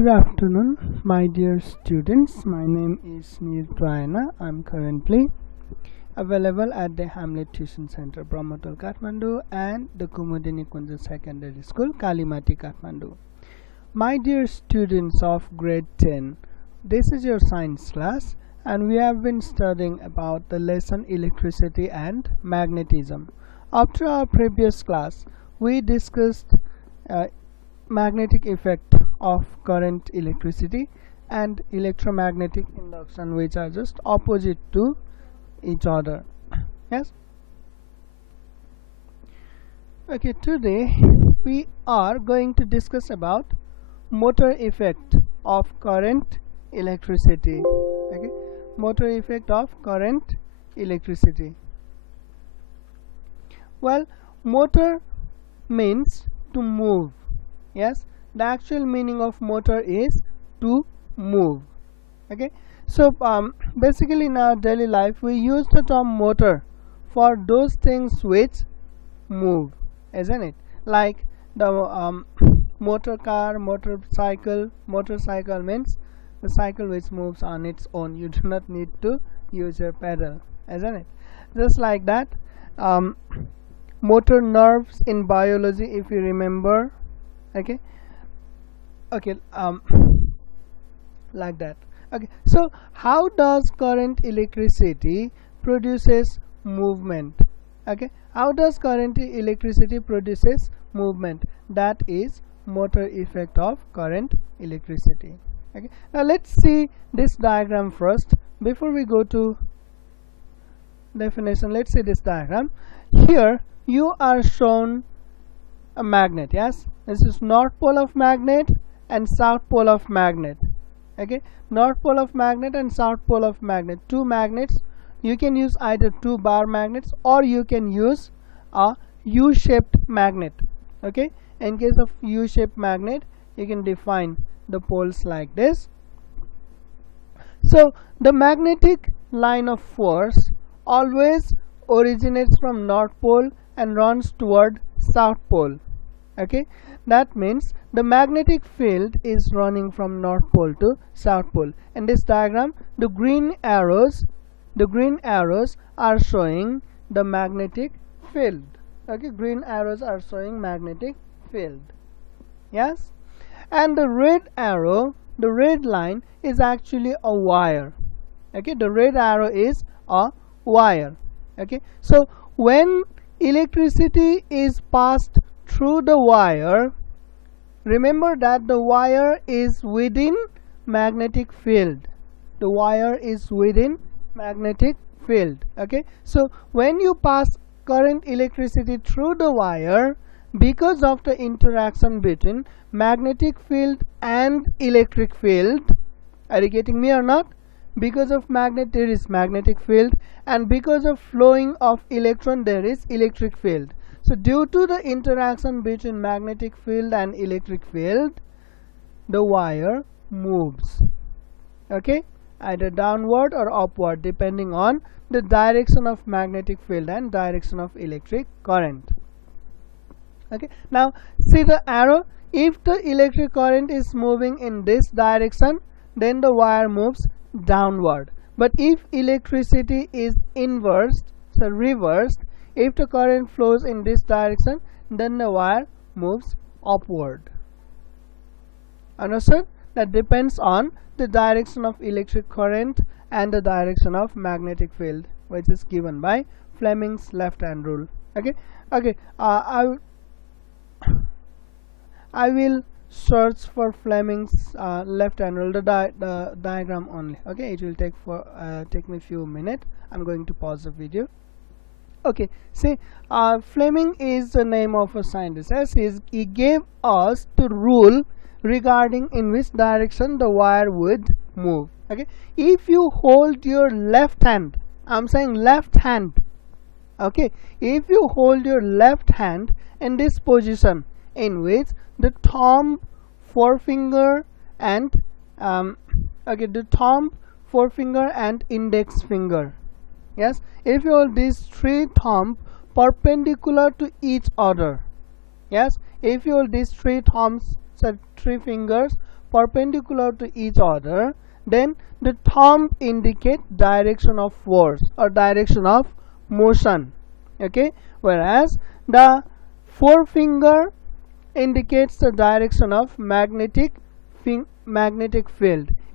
Good afternoon, my dear students. My name is Nirvana. I'm currently available at the Hamlet Tuition Center, Brahmatal, Kathmandu, and the Kumudini Secondary School, Kalimati, Kathmandu. My dear students of grade 10, this is your science class, and we have been studying about the lesson electricity and magnetism. After our previous class, we discussed magnetic effect of current, electricity, and electromagnetic induction, which are just opposite to each other. Yes. Okay, today we are going to discuss about motor effect of current, electricity. Okay, motor effect of current, electricity. Well, motor means to move. Yes, the actual meaning of motor is to move. Okay, so basically in our daily life we use the term motor for those things which move, isn't it? Like the motor car, motorcycle. Motorcycle means the cycle which moves on its own. You do not need to use your pedal, isn't it? Just like that, motor nerves in biology, if you remember. Okay, like that. Okay, so how does current, electricity produces movement? Okay, how does current, electricity produces movement? That is motor effect of current, electricity. Okay, now let's see this diagram first before we go to definition. Let's see this diagram. Here you are shown a magnet. Yes, this is north pole of magnet and south pole of magnet. Okay, north pole of magnet and south pole of magnet, two magnets. You can use either two bar magnets or you can use a U-shaped magnet. Okay, in case of U-shaped magnet, you can define the poles like this. So the magnetic line of force always originates from north pole and runs toward south pole. Okay, that means the magnetic field is running from north pole to south pole. In this diagram, the green arrows are showing the magnetic field. Okay, green arrows are showing magnetic field. Yes, and the red arrow, the red line, is actually a wire. Okay, the red arrow is a wire. Okay, so when electricity is passed through the wire, remember that the wire is within magnetic field. The wire is within magnetic field. Okay, so when you pass current, electricity through the wire, because of the interaction between magnetic field and electric field, are you getting me or not? Because of magnet there is magnetic field, and because of flowing of electron there is electric field. So due to the interaction between magnetic field and electric field, the wire moves. Okay, either downward or upward depending on the direction of magnetic field and direction of electric current. Okay, now see the arrow. If the electric current is moving in this direction, then the wire moves downward. But if electricity is inversed, so reversed, if the current flows in this direction, then the wire moves upward. Understood? That depends on the direction of electric current and the direction of magnetic field, which is given by Fleming's left hand rule. Okay, I will search for Fleming's left hand rule, the diagram only. Okay, it will take me few minutes. I'm going to pause the video. Okay, see, Fleming is the name of a scientist. As he gave us the rule regarding in which direction the wire would move. Okay, if you hold your left hand, I'm saying left hand. Okay, if you hold your left hand in this position, in which the thumb, forefinger, and the thumb, forefinger, and index finger. Yes, if you hold these three thumbs perpendicular to each other. Yes, if you hold these three thumbs, so three fingers perpendicular to each other, then the thumb indicates direction of force or direction of motion, okay, whereas the forefinger indicates the direction of magnetic field,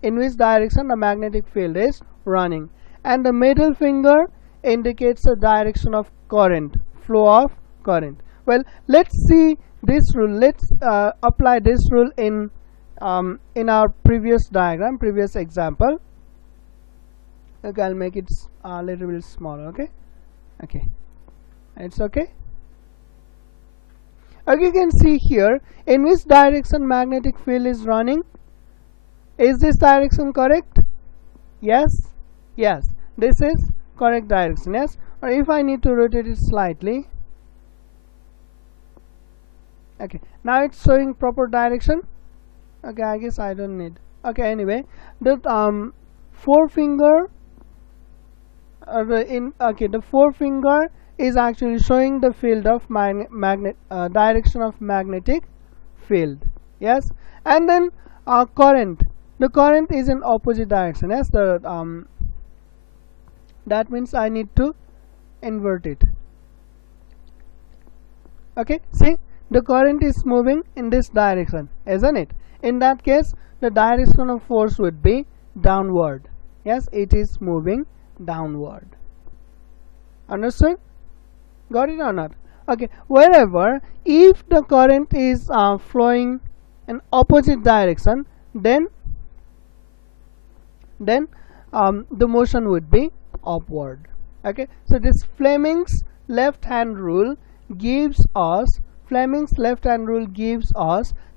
in which direction the magnetic field is running, and the middle finger indicates the direction of current, flow of current. Well, let's see this rule. Let's apply this rule in our previous diagram, previous example. Okay, I'll make it a little bit smaller. Okay, it's okay. Okay, you can see here in which direction magnetic field is running. Is this direction correct? Yes, this is correct direction. Yes, or if I need to rotate it slightly. Okay, now it's showing proper direction. Okay, I guess I don't need. Okay, anyway, the forefinger the forefinger is actually showing the field of direction of magnetic field. Yes, and then current. The current is in opposite direction. Yes, that means I need to invert it. Okay, see, the current is moving in this direction, isn't it? In that case, the direction of force would be downward. Yes, it is moving downward. Understood? Got it or not? Okay, wherever if the current is flowing in opposite direction, then the motion would be upward. Okay, so this Fleming's left hand rule gives us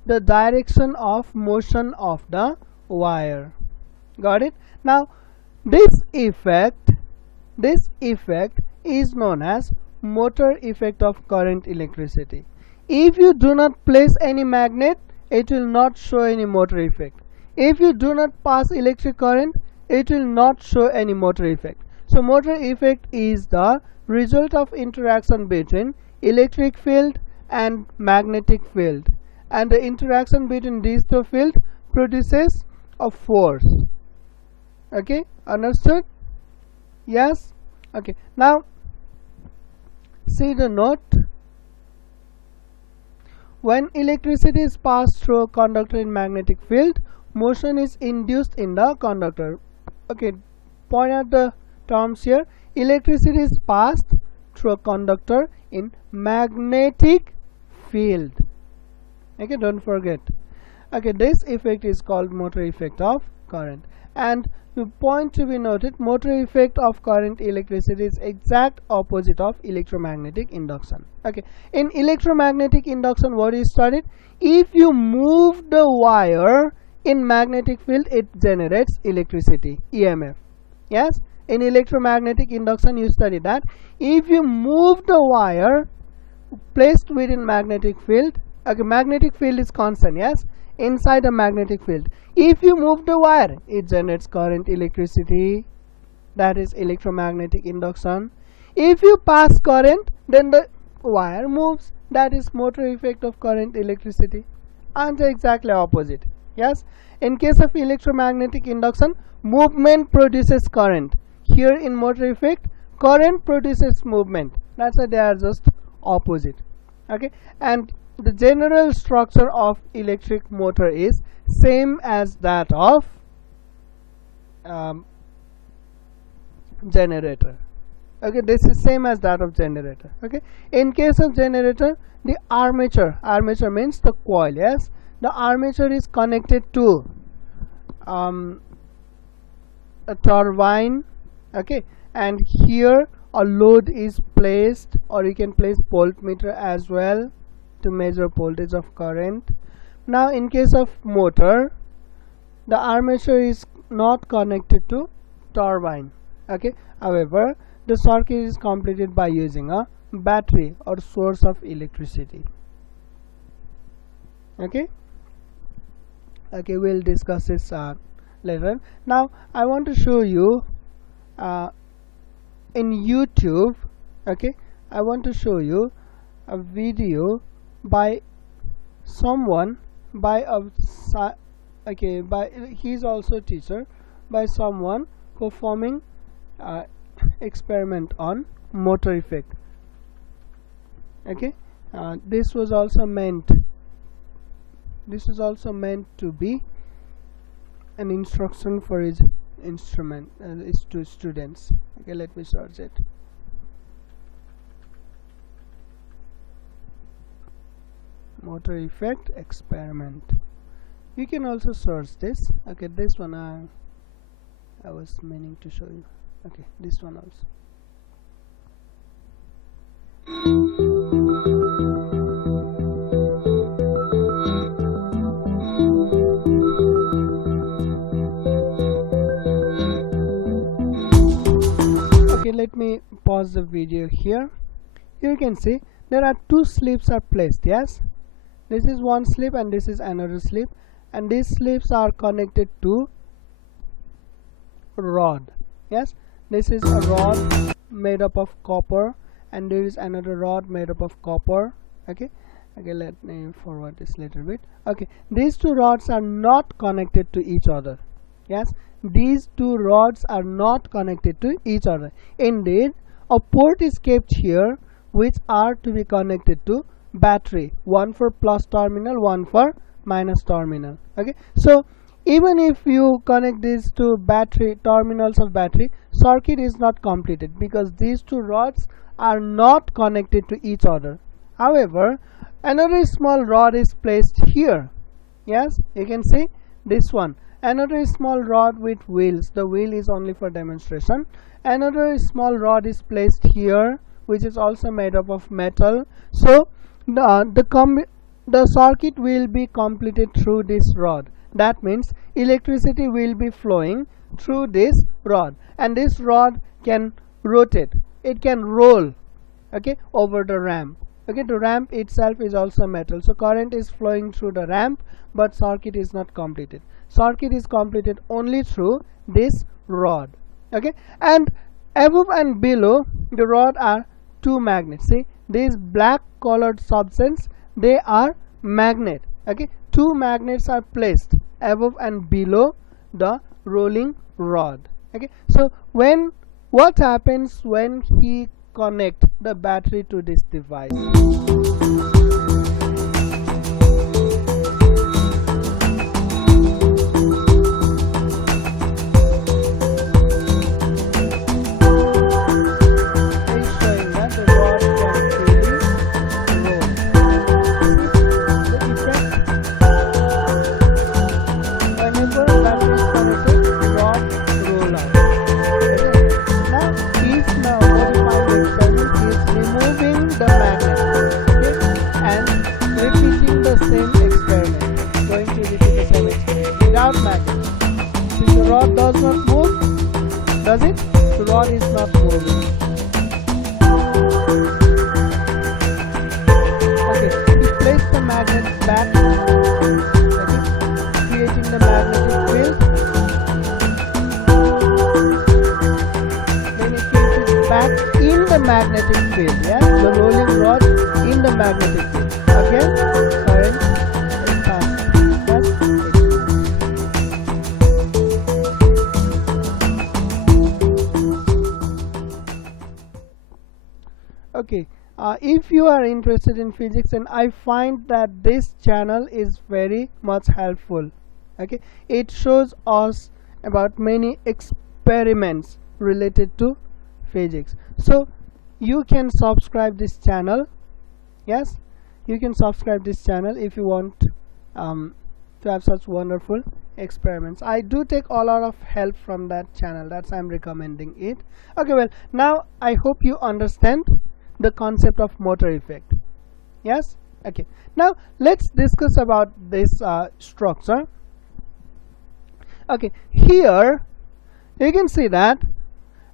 the direction of motion of the wire. Got it? Now this effect is known as motor effect of current electricity. If you do not place any magnet, it will not show any motor effect. If you do not pass electric current, it will not show any motor effect. So motor effect is the result of interaction between electric field and magnetic field, and the interaction between these two fields produces a force. Okay, understood? Yes. Okay, now see the note. When electricity is passed through a conductor in magnetic field, motion is induced in the conductor. Okay, point out the terms here. Electricity is passed through a conductor in magnetic field. Okay, don't forget. Okay, this effect is called motor effect of current. And the point to be noted, motor effect of current electricity is exact opposite of electromagnetic induction. Okay, in electromagnetic induction, what is studied? If you move the wire in magnetic field, it generates electricity, EMF. Yes, in electromagnetic induction you study that if you move the wire placed within magnetic field, okay, magnetic field is constant. Yes, inside a magnetic field, if you move the wire, it generates current, electricity. That is electromagnetic induction. If you pass current, then the wire moves. That is motor effect of current, electricity. And exactly opposite. Yes, in case of electromagnetic induction, movement produces current. Here in motor effect, current produces movement. That's why they are just opposite. Okay, and the general structure of electric motor is same as that of generator. Okay, this is same as that of generator. Okay, in case of generator, the armature means the coil. Yes, the armature is connected to a turbine. Okay, and here a load is placed, or you can place voltmeter as well to measure voltage of current. Now in case of motor, the armature is not connected to turbine. Okay, however, the circuit is completed by using a battery or source of electricity. Okay, we'll discuss this later. Now I want to show you in YouTube. Okay, I want to show you a video by someone, by a okay, by he is also a teacher, by someone performing experiment on motor effect. Okay, this was also meant to be an instruction for his instrument is to students. Okay, let me search it. Motor effect experiment. You can also search this. Okay, this one I was meaning to show you. Okay, this one also. Okay, let me pause the video here. You can see there are two slips are placed. Yes, this is one slip and this is another slip, and these slips are connected to rod. Yes, this is a rod made up of copper, and there is another rod made up of copper. Okay, let me forward this little bit. Okay, these two rods are not connected to each other. Yes, these two rods are not connected to each other. Indeed, a port is kept here which are to be connected to battery, one for plus terminal, one for minus terminal. Okay, so even if you connect these two battery terminals of battery, circuit is not completed because these two rods are not connected to each other. However, another small rod is placed here. Yes, you can see this one, another small rod with wheels. The wheel is only for demonstration. Another small rod is placed here which is also made up of metal. So the circuit will be completed through this rod. That means electricity will be flowing through this rod, and this rod can rotate, it can roll, okay, over the ramp. Okay, the ramp itself is also metal, so current is flowing through the ramp, but circuit is not completed. Circuit is completed only through this rod. Okay, and above and below the rod are two magnets. See, these black colored substance, they are magnet. Okay, two magnets are placed above and below the rolling rod. Okay, so what happens when he connect the battery to this device? Does not move, does it? The rod is not moving. Okay, we place the magnet back, okay, creating the magnetic field. Then it keeps it back in the magnetic field. Yeah, the rolling rod in the magnetic field. Again, current is passing. Yes. Okay, if you are interested in physics, and I find that this channel is very much helpful. Okay, it shows us about many experiments related to physics, so you can subscribe this channel. Yes, you can subscribe this channel if you want to have such wonderful experiments. I do take a lot of help from that channel, that's I'm recommending it. Okay, well, now I hope you understand the concept of motor effect. Yes, okay, now let's discuss about this structure. Okay, here you can see that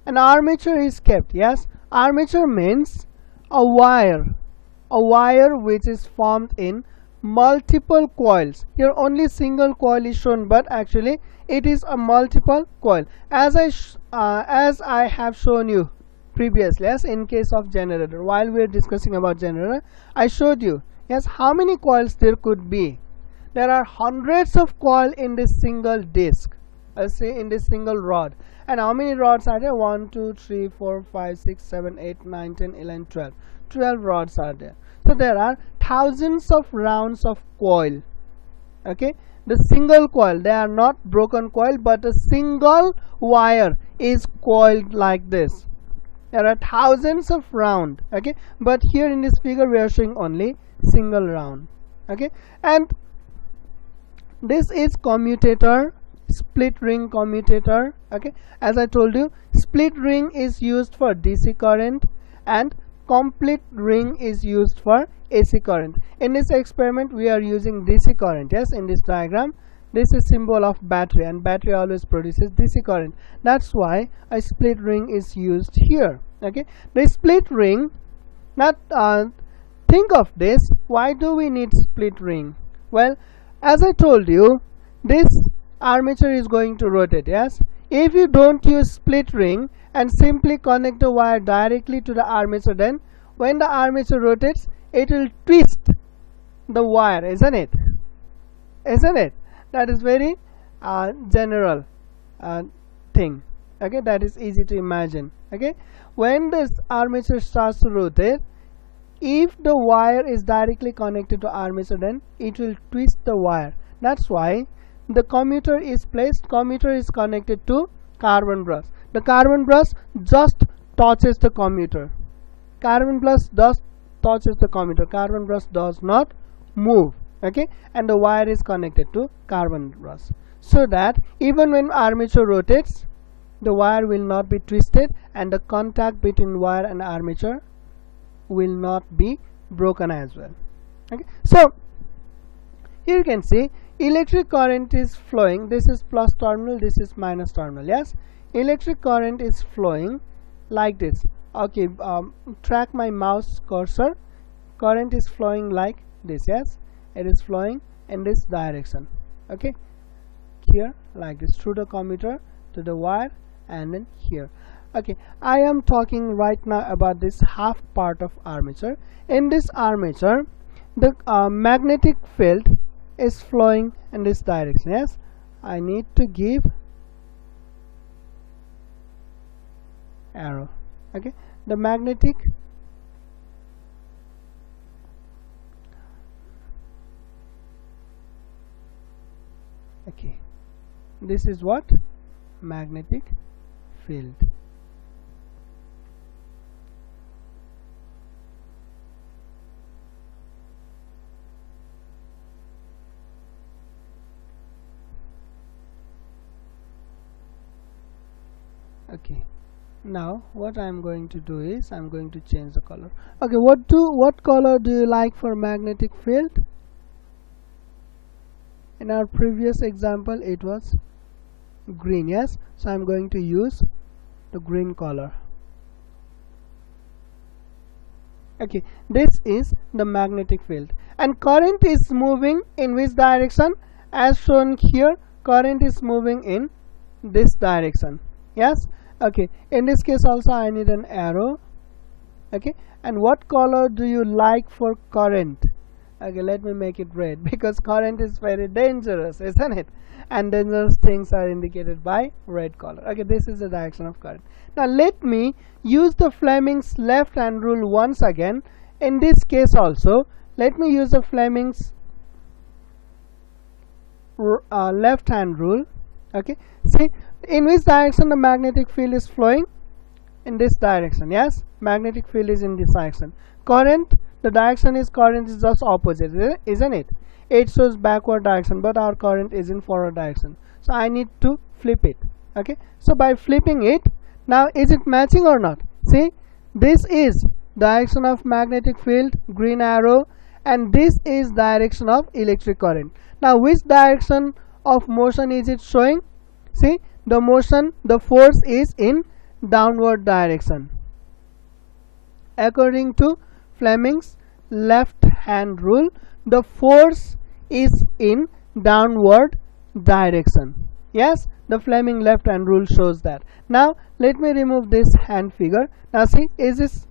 an armature is kept. Yes, armature means a wire which is formed in multiple coils. Here only single coil is shown, but actually it is a multiple coil, as I have shown you previously. Yes, in case of generator, while we are discussing about generator, I showed you, yes, how many coils there could be. there are hundreds of coil in this single disc, say in this single rod. And how many rods are there? 1 2 3 4 5 6 7 8 9 10 11 12 12 rods are there. So there are thousands of rounds of coil. Okay, the single coil, they are not broken coil, but a single wire is coiled like this. There are thousands of round. Okay, but here in this figure we are showing only single round. Okay, and this is commutator, split ring commutator. Okay, as I told you, split ring is used for DC current and complete ring is used for AC current. In this experiment we are using DC current. Yes, in this diagram this is symbol of battery, and battery always produces DC current. That's why a split ring is used here. Okay, the split ring, not think of this, why do we need split ring? Well, as I told you, this armature is going to rotate. Yes, if you don't use split ring and simply connect the wire directly to the armature, then when the armature rotates, it will twist the wire, isn't it? Isn't it? That is very general thing. Okay, that is easy to imagine. Okay, when this armature starts to rotate, if the wire is directly connected to armature, then it will twist the wire. That's why the commutator is placed. Commutator is connected to carbon brush. The carbon brush just touches the commutator. Carbon brush just touches the commutator. Carbon brush does not move. Okay, and the wire is connected to carbon brush, so that even when armature rotates, the wire will not be twisted and the contact between wire and armature will not be broken as well. Okay, so here you can see electric current is flowing. This is plus terminal, this is minus terminal. Yes, electric current is flowing like this. Okay, track my mouse cursor. Current is flowing like this. Yes, it is flowing in this direction. Okay, here like this, through the commutator to the wire, and then here. Okay, I am talking right now about this half part of armature. In this armature, the magnetic field is flowing in this direction. Yes, I need to give arrow. Okay, the magnetic this is what? Magnetic field. Okay, now what I am going to do is I am going to change the color. Okay, what color do you like for magnetic field? In our previous example it was green. Yes, so I am going to use the green color. Okay, this is the magnetic field, and current is moving in which direction? As shown here, current is moving in this direction. Yes, okay, in this case also I need an arrow. Okay, and what color do you like for current? Okay, let me make it red, because current is very dangerous, isn't it? And dangerous things are indicated by red color. Okay, this is the direction of current. Now let me use the Fleming's left hand rule once again. In this case also, let me use the Fleming's left hand rule. Okay, see in which direction the magnetic field is flowing? In this direction. Yes, magnetic field is in this direction. Current, the direction is current is just opposite, isn't it? It shows backward direction, but our current is in forward direction, so I need to flip it. Okay, so by flipping it, now is it matching or not? See, this is direction of magnetic field, green arrow, and this is direction of electric current. Now which direction of motion is it showing? See, the motion, the force is in downward direction. According to Fleming's left hand rule, the force is in downward direction. Yes, the Fleming left hand rule shows that. Now let me remove this hand figure. Now see, is this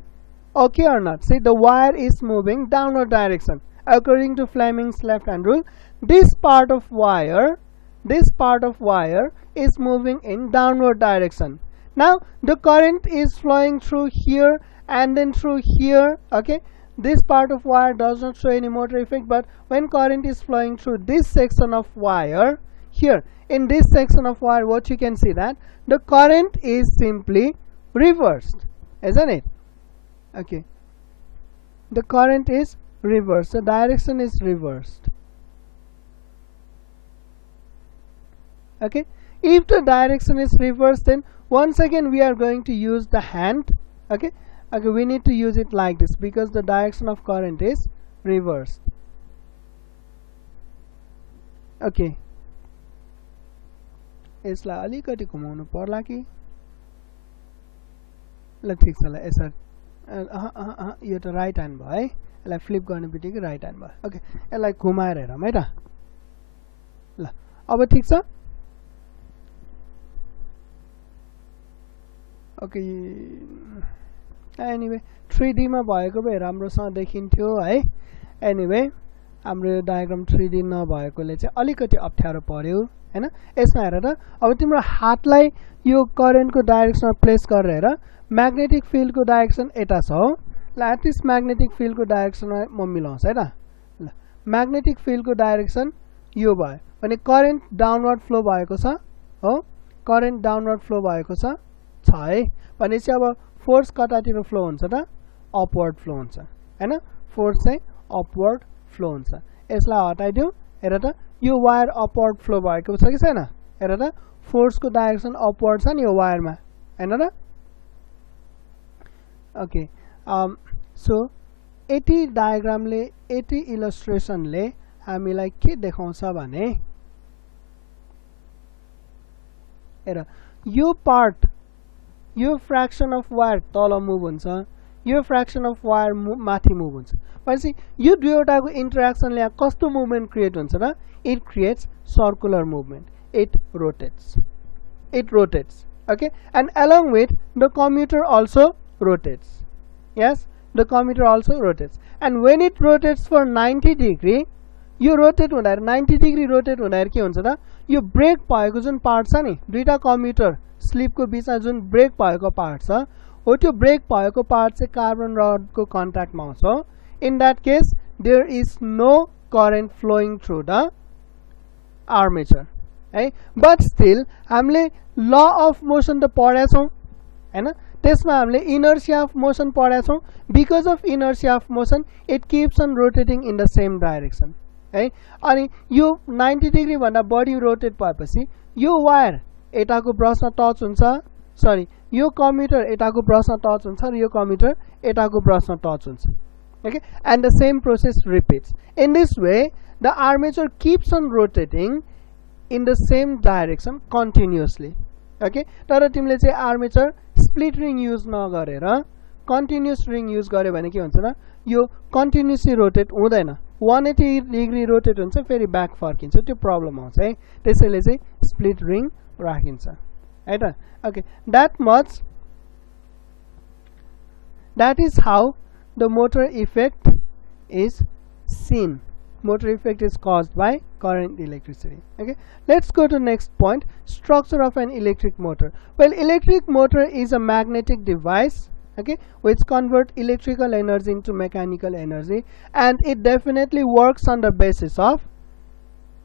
okay or not? See, the wire is moving downward direction. according to Fleming's left hand rule, this part of wire is moving in downward direction. Now the current is flowing through here and then through here. Okay, this part of wire does not show any motor effect, but when current is flowing through this section of wire, here in this section of wire, what you can see that the current is simply reversed, isn't it? Okay, the current is reversed, the direction is reversed. Okay, if the direction is reversed, then once again we are going to use the hand. Okay, we need to use it like this because the direction of current is reversed. Okay, यसलाई अलिकति घुमाउनु पर्ला कि ल ठीक छ ल यसरी यो त राइट ह्यान्ड भयो है यसलाई फ्लिप गर्ने बित्तिकै राइट ह्यान्ड भयो ओके यसलाई घुमाएर हेरौँ है त ल अब ठीक छ ओके एनीवे 3D मा भएको भए राम्रोसँग देखिन्थ्यो है एनीवे हाम्रो यो डायग्राम 3D नभएकोले चाहिँ अलिकति अप्ठ्यारो पर्यो हैन यसमा हेर त अब तिम्रो हातलाई यो करेन्टको डाइरेक्सनमा प्लेस गरेर हेर म्याग्नेटिक फिल्डको डाइरेक्सन यता छ हो ल एटलिस्ट म्याग्नेटिक फिल्डको डाइरेक्सनमा म मिलाउँछु है त ल म्याग्नेटिक फिल्डको डाइरेक्सन यो भयो भने करेन्ट डाउनवर्ड फ्लो भएको छ हो करेन्ट डाउनवर्ड फ्लो भएको छ है भनेपछि अब फोर्स कतातिर फ्लो हुन्छ त अपवर्ड फ्लो हुन्छ हैन फोर्स चाहिँ अपवर्ड फ्लो हुन्छ यसलाई हटाइदिउँ हेर त यो वायर अपवर्ड फ्लो भएको छ कि छैन हेर त फोर्सको डाइरेक्सन अपवर्ड छ नि यो वायरमा हैन र ओके सो यति डायग्रामले यति इलस्ट्रेसनले हामीलाई के देखाउँछ भने हेर यो पार्ट यो फ्र्याक्सन अफ वायर तल मुभ हुन्छ यो फ्र्याक्सन अफ वायर माथि मुभ हुन्छ भनेपछि यो दुईवटाको इन्टरेक्सनले यहाँ कस्तो मुभमेन्ट क्रिएट हुन्छ र it creates circular movement it rotates okay and along with the commuter also rotates yes the commuter also rotates and when it rotates for 90 degree yo rotate हुँदा 90 degree rotate हुँदा के हुन्छ त यो break भएको जुन part छ नि दुईटा commuter स्लिपको बीचमा जुन ब्रेक भएको पार्ट छ हो त्यो ब्रेक भएको पार्ट चाहिँ कार्बन रडको कन्ट्याक्टमा आउँछ in that case there is no current flowing through the armature है बट स्टिल हामीले ल अफ मोसन त पढेका छौं हैन त्यसमा हामीले इनर्शिया अफ मोसन पढेका छौं because of inertia of motion it keeps on rotating in the same direction है अनि यो 90 डिग्री भन्दा बढी रोटेट भएपछि यो वायर यताको ब्रसमा टच हुन्छ सरी यो कम्युटर यताको ब्रसमा टच हुन्छ र यो कम्युटर यताको ब्रसमा टच हुन्छ okay and the same process repeats in this way the armature keeps on rotating in the same direction continuously okay तर तिमीले चाहिँ आर्मेचर स्प्लिट रिङ युज नगरेर कन्टिन्युअस रिङ युज गर्यो भने के हुन्छ र यो कन्टिन्युअसली रोटेट हुँदैन 180 डिग्री रोटेट हुन्छ फेरि ब्याक फर्किन्छ त्यो प्रब्लम आउँछ है त्यसैले चाहिँ स्प्लिट रिङ राखिन्छ है त okay that is how the motor effect is seen. Motor effect is caused by current electricity. Okay, let's go to next point, structure of an electric motor. Well, electric motor is a magnetic device, okay, which convert electrical energy into mechanical energy, and it definitely works on the basis of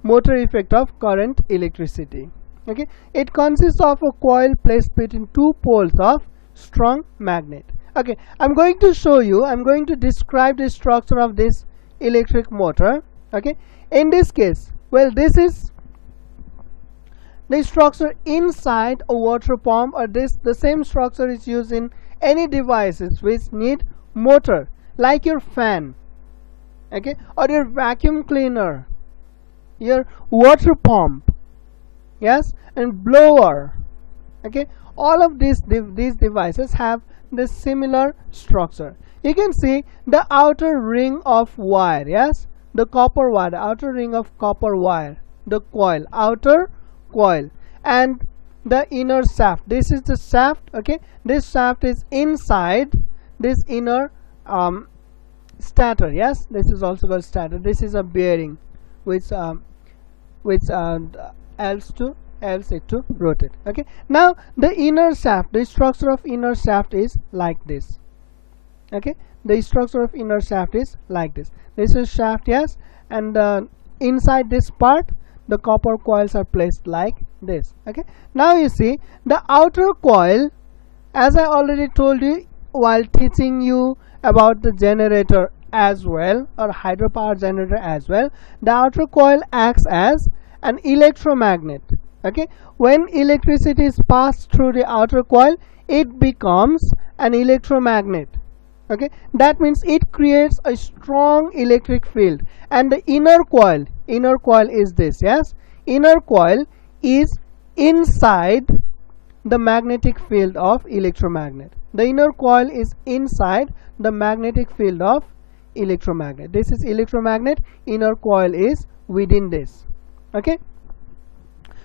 motor effect of current electricity. Okay, it consists of a coil placed between two poles of strong magnet. Okay, I'm going to show you, I'm going to describe the structure of this electric motor. Okay, in this case, well, this is the structure inside a water pump, or the same structure is used in any devices which need motor, like your fan, okay, or your vacuum cleaner, your water pump, yes, and blower. Okay, all of these devices have this similar structure. You can see the outer ring of wire, yes, the copper wire, the outer ring of copper wire, the coil, outer coil, and the inner shaft. This is the shaft. Okay, this shaft is inside this inner stator. Yes, this is also called stator. This is a bearing which helps it to rotate. Okay, now the inner shaft, the structure of inner shaft is like this. Okay, the structure of inner shaft is like this. This is shaft, yes, and inside this part the copper coils are placed like this. Okay, now you see the outer coil, as I already told you while teaching you about the generator as well, or hydropower generator as well, the outer coil acts as an electromagnet. Okay, when electricity is passed through the outer coil, it becomes an electromagnet. Okay, that means it creates a strong electric field. And the inner coil is this. Yes, inner coil is inside the magnetic field of electromagnet. The inner coil is inside the magnetic field of electromagnet. This is electromagnet, inner coil is within this. Okay,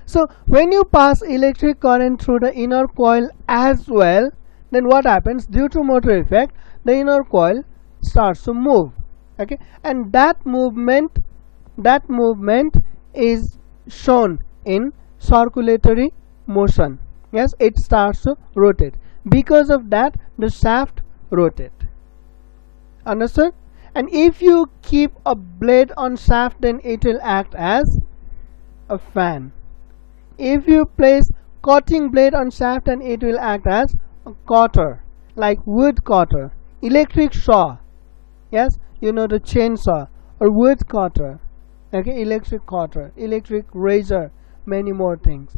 so when you pass electric current through the inner coil as well, then what happens? Due to motor effect, the inner coil starts to move. Okay, and that movement is shown in circulatory motion. Yes, it starts to rotate. Because of that, the shaft rotates. Understood? And if you keep a blade on shaft, then it will act as a fan. If you place cutting blade on shaft, then it will act as a cutter, like wood cutter, electric saw. Yes, you know, the chainsaw or wood cutter. Okay, electric cutter, electric razor, many more things.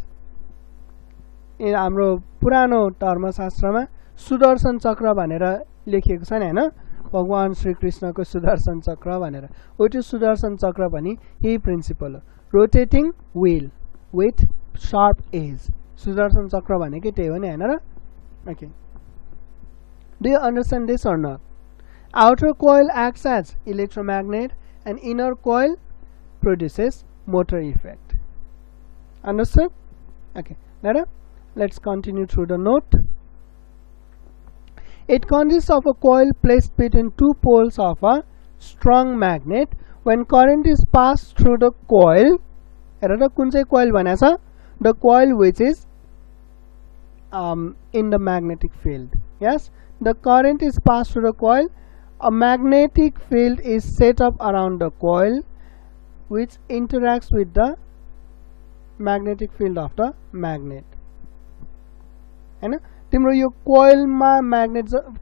In हाम्रो पुरानो धर्मशास्त्रमा सुदर्शन चक्र भनेर लेखिएको छ नि हैन, भगवान श्री कृष्णको सुदर्शन चक्र भनेर. हो त्यो सुदर्शन चक्र पनि यही प्रिन्सिपल हो, rotating wheel with sharp edge. Sudarshan चक्र भनेकै त्यही हो नि हैन र? Okay, do you understand this or not? Outer coil acts as electromagnet and inner coil produces motor effect. Understood? Okay, let's continue through the note. It consists of a coil placed between two poles of a strong magnet. When current is passed through the coil, coil the coil which is in the magnetic field. Yes, the current is passed through the coil. A magnetic field is set up around the coil which interacts with the magnetic field of the magnet. हैन, तिम्रो यो कोइलमा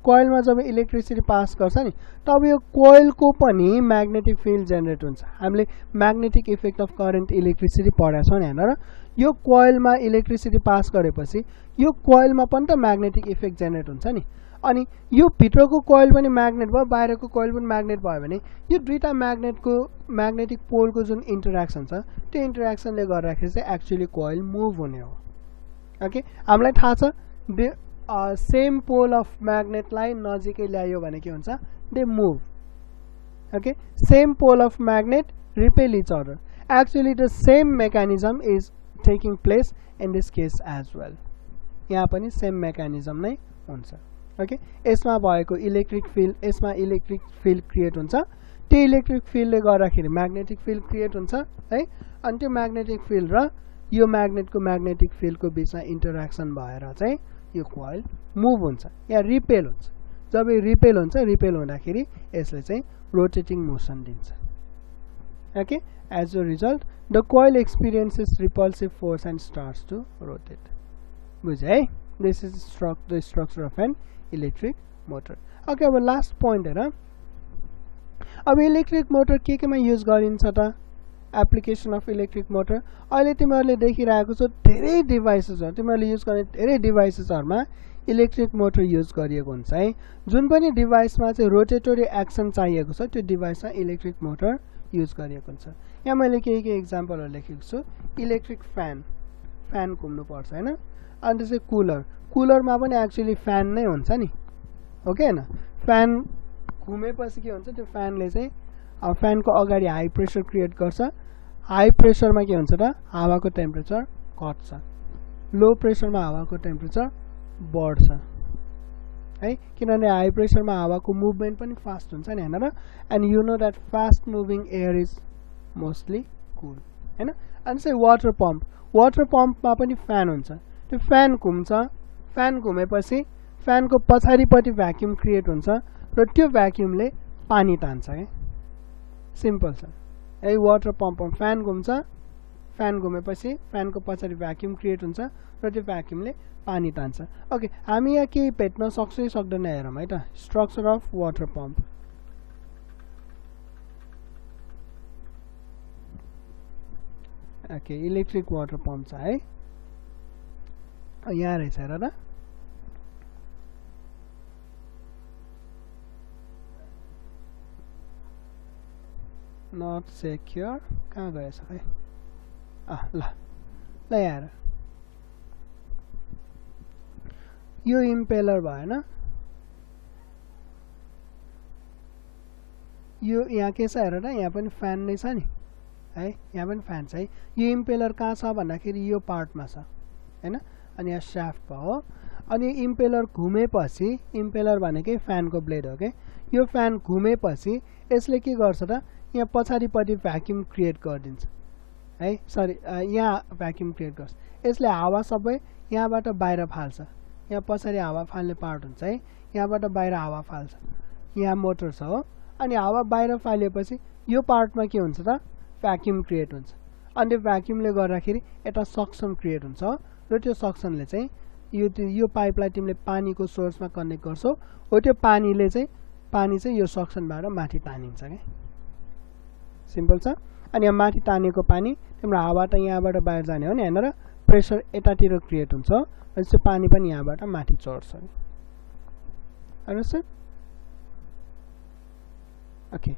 कोइलमा जब electricity pass गर्छ नि, तब यो कोइलको पनि magnetic field generate हुन्छ. हामीले magnetic effect of current electricity पढाएको छौं नि हैन र? यो कोइलमा इलेक्ट्रिसिटी पास गरेपछि यो कोइलमा पनि त म्याग्नेटिक इफेक्ट जेनेरेट हुन्छ नि. अनि यो भित्रको कोइल पनि म्याग्नेट भयो, बाहिरको कोइल पनि म्याग्नेट भयो भने यो दुईटा म्याग्नेटिक पोलको जुन इन्टरेक्सन छ, त्यो इन्टरेक्सनले गर्दाखेरि चाहिँ एक्चुअली कोइल मुभ हुने हो. ओके, हामीलाई थाहा छ सेम पोल अफ म्याग्नेटलाई नजिकै ल्यायो भने के हुन्छ? They move. Okay, same pole of magnet repel each other. Actually the same mechanism is taking place in this case as well. यहाँ पनि सेम मेकानिजम नै हुन्छ. ओके, यसमा भएको इलेक्ट्रिक फिल्ड, यसमा इलेक्ट्रिक फिल्ड क्रिएट हुन्छ. त्यो इलेक्ट्रिक फिल्डले गर्दाखेरि म्याग्नेटिक फिल्ड क्रिएट हुन्छ है. अनि त्यो म्याग्नेटिक फिल्ड र यो म्याग्नेटको म्याग्नेटिक फिल्डको बीचमा इन्टरेक्सन भएर चाहिँ यो कोइल मुभ हुन्छ या रिपेल हुन्छ. जब यो रिपेल हुन्छ, रिपेल हुँदाखेरि यसले चाहिँ रोटेटिङ मोसन दिन्छ. Okay, as a result the coil experiences repulsive force and starts to rotate. बुझ्यो है? This is the structure of an electric motor. Okay, अब लास्ट पोइन्ट हेर. अब इलेक्ट्रिक मोटर के केमा युज गरिन्छ त? एप्लिकेसन अफ इलेक्ट्रिक मोटर अहिले तिमीहरूले देखिरहेको छौ धेरै डिभाइसेसहरु, तिमीहरूले युज गर्ने धेरै डिभाइसेसहरुमा इलेक्ट्रिक मोटर युज गरिएको हुन्छ है. जुन पनि डिभाइसमा चाहिँ रोटेटरी एक्सन चाहिएको छ, त्यो डिभाइसमा इलेक्ट्रिक मोटर युज गरिएको हुन्छ. यहाँ मैले केही एक्जाम्पलहरु लेखेको छु. इलेक्ट्रिक फ्यान घुम्नु पर्छ हैन. अनि त्यसै कुलरमा पनि एक्चुअली फ्यान नै हुन्छ नि, हो कि हैन? फ्यान घुमेपछि के हुन्छ? त्यो फ्यानले चाहिँ फ्यानको अगाडि हाई प्रेसर क्रिएट गर्छ. हाई प्रेसरमा के हुन्छ त? हावाको टेम्परेचर घट्छ. लो प्रेसरमा हावाको टेम्परेचर बढ्छ. है किनभने हाई प्रेसरमा हावाको मुभमेन्ट पनि फास्ट हुन्छ नि हैन र and you know that fast moving air is mostly cool हैन अनि चाहिँ वाटर पम्पमा पनि फ्यान हुन्छ त्यो फ्यान घुम्छ फ्यान घुमेपछि फ्यानको पछाडिपट्टि भ्याक्युम क्रिएट हुन्छ र त्यो भ्याक्युमले पानी तान्छ के सिम्पल छ है वाटर पम्पमा फ्यान घुम्छ फ्यान घुमेपछि फ्यानको पछाडि भ्याक्युम क्रिएट हुन्छ र त्यो भ्याक्युमले पानी तान्छ ओके हामी यहाँ केही भेट्न सक्छौँ कि सक्दैन हेरौँ है त structure of water pump okay electric water pump छ है यहाँ रहेछ हेर त नट सेक्योर कहाँ गएछ है ल ल यहाँ यो इम्पेलर भएन यो यहाँ के छ हेर त यहाँ पनि फ्यान नै छ नि है यहाँ पनि फ्यान छ है यो इम्पेलर कहाँ छ भन्दाखेरि यो पार्टमा छ हैन अनि यहाँ स्याफ्ट भयो अनि इम्पेलर घुमेपछि इम्पेलर भनेकै फ्यानको ब्लेड हो के यो फ्यान घुमेपछि यसले के गर्छ त यहाँ पछाडिपट्टि भ्याक्युम क्रिएट गरिदिन्छ है सरी यहाँ भ्याक्युम क्रिएट गर्छ यसले हावा सबै यहाँबाट बाहिर फाल्छ यहाँ पछाडि हावा फाल्ने पार्ट हुन्छ है यहाँबाट बाहिर हावा फाल्छ यहाँ मोटर छ हो अनि हावा बाहिर फालेपछि यो पार्टमा के हुन्छ त भ्याक्युम क्रिएट हुन्छ अनि त्यो भ्याक्युमले गर्दाखेरि एउटा सक्सन क्रिएट हुन्छ र त्यो सक्सनले चाहिँ यो पाइपलाई तिमीले पानीको सोर्समा कनेक्ट गर्छौ हो त्यो पानी चाहिँ यो सक्सनबाट माथि तानिन्छ के सिम्पल छ अनि यहाँ माथि तानेको पानी तिम्रो हावा त यहाँबाट बाहिर जाने हो नि हैन र प्रेसर यतातिर क्रिएट हुन्छ अनि पानी पनि यहाँबाट माथि चढ्छ अन्डरस्ट्यान्ड ओके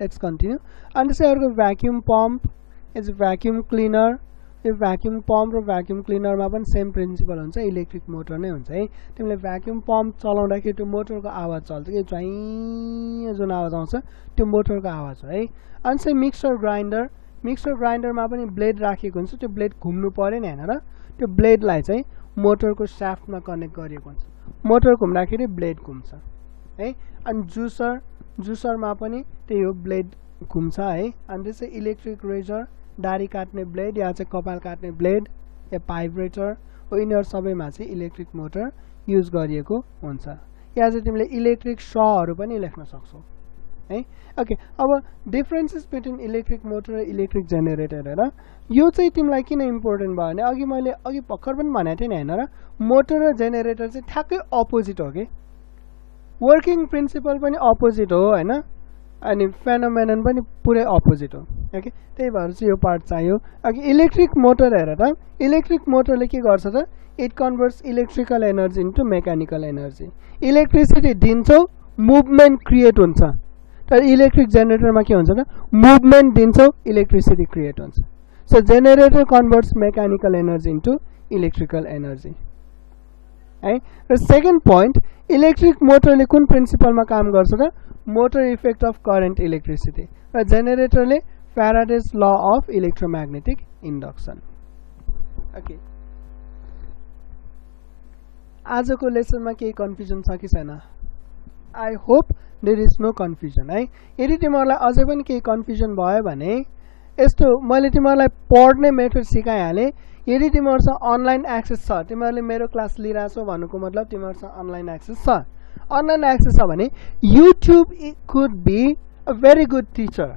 लेट्स कन्टिन्यू अनि त्यसै अर्को vacuum pump is vacuum cleaner यो भ्याक्युम पम्प र भ्याक्युम क्लिनरमा पनि सेम प्रिन्सिपल हुन्छ इलेक्ट्रिक मोटर नै हुन्छ है तिमीले भ्याक्युम पम्प चलाउँदाखेरि त्यो मोटरको आवाज चल्छ कि ज्वाइँ जुन आवाज आउँछ त्यो मोटरको आवाज हो है अनि चाहिँ मिक्सर ग्राइन्डरमा पनि ब्लेड राखेको हुन्छ त्यो ब्लेड घुम्नु पर्यो नि हैन र त्यो ब्लेडलाई चाहिँ मोटरको शाफ्टमा कनेक्ट गरिएको हुन्छ मोटर घुम्दाखेरि ब्लेड घुम्छ है अनि जुसरमा पनि त्यही हो ब्लेड घुम्छ है अनि त्यसै इलेक्ट्रिक रेजर दाढी काट्ने ब्लेड या चाहिँ कपाल काट्ने ब्लेड या भाइब्रेटर हो यिनीहरू सबैमा चाहिँ इलेक्ट्रिक मोटर युज गरिएको हुन्छ या चाहिँ तिमीले इलेक्ट्रिक शहरू पनि लेख्न सक्छौ है ओके अब डिफरेन्सेस बिट्विन इलेक्ट्रिक मोटर र इलेक्ट्रिक जेनेरेटर हेर यो चाहिँ तिमीलाई किन इम्पोर्टेन्ट भयो भने अघि मैले भर्खर पनि भनेको थिएँ नि हैन र मोटर र जेनेरेटर चाहिँ ठ्याक्कै अपोजिट हो के वर्किङ प्रिन्सिपल पनि अपोजिट हो हैन अनि फेनोमेनन पनि पुरै अपोजिट हो ओके त्यही भएर चाहिँ यो पार्ट चाहियो अघि इलेक्ट्रिक मोटर हेर त इलेक्ट्रिक मोटरले के गर्छ त it converts electrical energy into mechanical energy electricity दिन्छौ मुभमेन्ट क्रिएट हुन्छ तर इलेक्ट्रिक जेनेरेटरमा के हुन्छ त मुभमेन्ट दिन्छौ इलेक्ट्रिसिटी क्रिएट हुन्छ so generator converts mechanical energy into electrical energy है र सेकेन्ड पोइन्ट इलेक्ट्रिक मोटरले कुन प्रिन्सिपलमा काम गर्छ त motor effect of current electricity र जेनेरेटरले Faraday's law of electromagnetic induction okay आजको लेसनमा केही कन्फ्युजन छ कि छैन I hope there is no confusion है यदि तिमीहरूलाई अझै पनि केही कन्फ्युजन भयो भने यस्तो मैले तिमीहरूलाई पढ्ने मेथड सिकाइहालेँ यदि तिमीहरूसँग अनलाइन एक्सेस छ तिमीहरूले मेरो क्लास लिइरहेछौ भन्नुको मतलब तिमीहरूसँग अनलाइन एक्सेस छ अनलाइन एक्सेस छ भने YouTube could be a very good teacher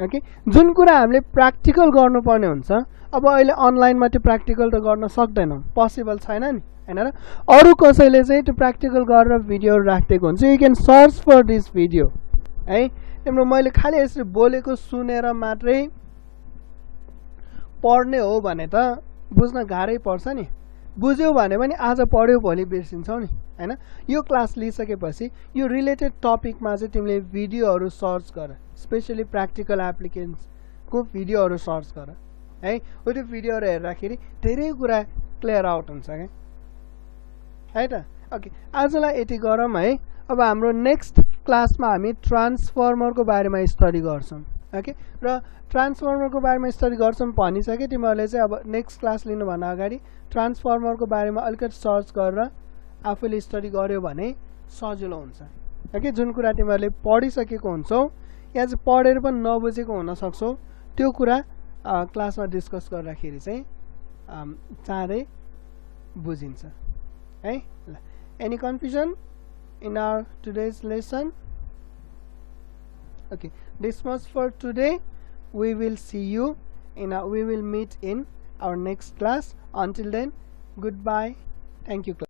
okay जुन कुरा हामीले प्र्याक्टिकल गर्नुपर्ने हुन्छ अब अहिले अनलाइनमा त्यो प्र्याक्टिकल त गर्न सक्दैनौँ पोसिबल छैन नि हैन र अरू कसैले चाहिँ त्यो प्र्याक्टिकल गरेर भिडियोहरू राखिदिएको हुन्छ you can search for this video है तिम्रो मैले खालि यसरी बोलेको सुनेर मात्रै पढ्ने हो भने त बुझ्न गाह्रै पर्छ नि बुझ्यौ भने पनि आज पढ्यौ भोलि बिर्सिन्छौ नि हैन यो क्लास लिइसकेपछि यो रिलेटेड टपिकमा चाहिँ तिमीले भिडियोहरू सर्च गर स्पेशली प्र्याक्टिकल एप्लिकेसनको भिडियोहरू सर्च गर है हो त्यो भिडियोहरू हेर्दाखेरि धेरै कुरा क्लियर आउट हुन्छ क्या है त ओके आजलाई यति गरौँ है अब हाम्रो नेक्स्ट क्लासमा हामी ट्रान्सफर्मरको बारेमा स्टडी गर्छौँ ओके र ट्रान्सफर्मरको बारेमा स्टडी गर्छौँ भनिसके तिमीहरूले चाहिँ अब नेक्स्ट क्लास लिनुभन्दा अगाडि ट्रान्सफर्मरको बारेमा अलिकति सर्च गरेर आफूले स्टडी गर्यो भने सजिलो हुन्छ ओके जुन कुरा तिमीहरूले पढिसकेको हुन्छौ या चाहिँ पढेर पनि नबुझेको हुन सक्छौ त्यो कुरा क्लासमा डिस्कस गर्दाखेरि चाहिँ चाँडै बुझिन्छ है ल any confusion in our today's lesson okay this much for today we will see you we will meet in our next class until then goodbye thank you class